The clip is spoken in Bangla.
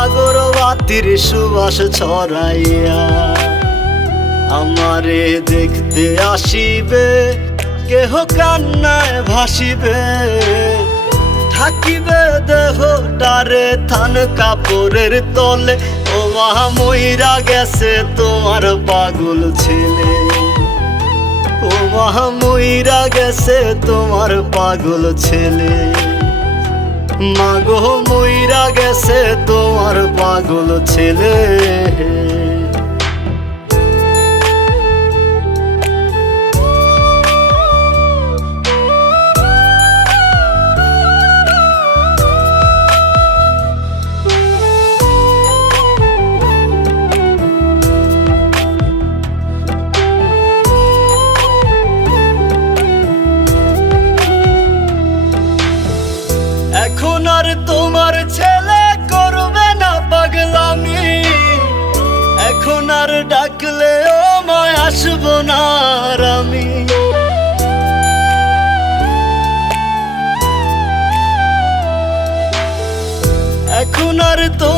আগরবাতির সুবাস ছড়াইয়া আমারে দেখতে আসিবে, কেহ কান্নায় ভাসিবে, থাকিবে দেহটারে থান কাপড়ের তলে। ও মা মইরা গেছে তোমার পাগল ছেলে, ও মা মইরা গেছে তোমার পাগল ছেলে, মাগো মইরা গেছে তোমার পাগল ছেলে। এখন আর তোমার ছেলে করবে না পাগলামি, এখন আর ডাকলেও মায় আসবো না আর আমি। এখন আর তো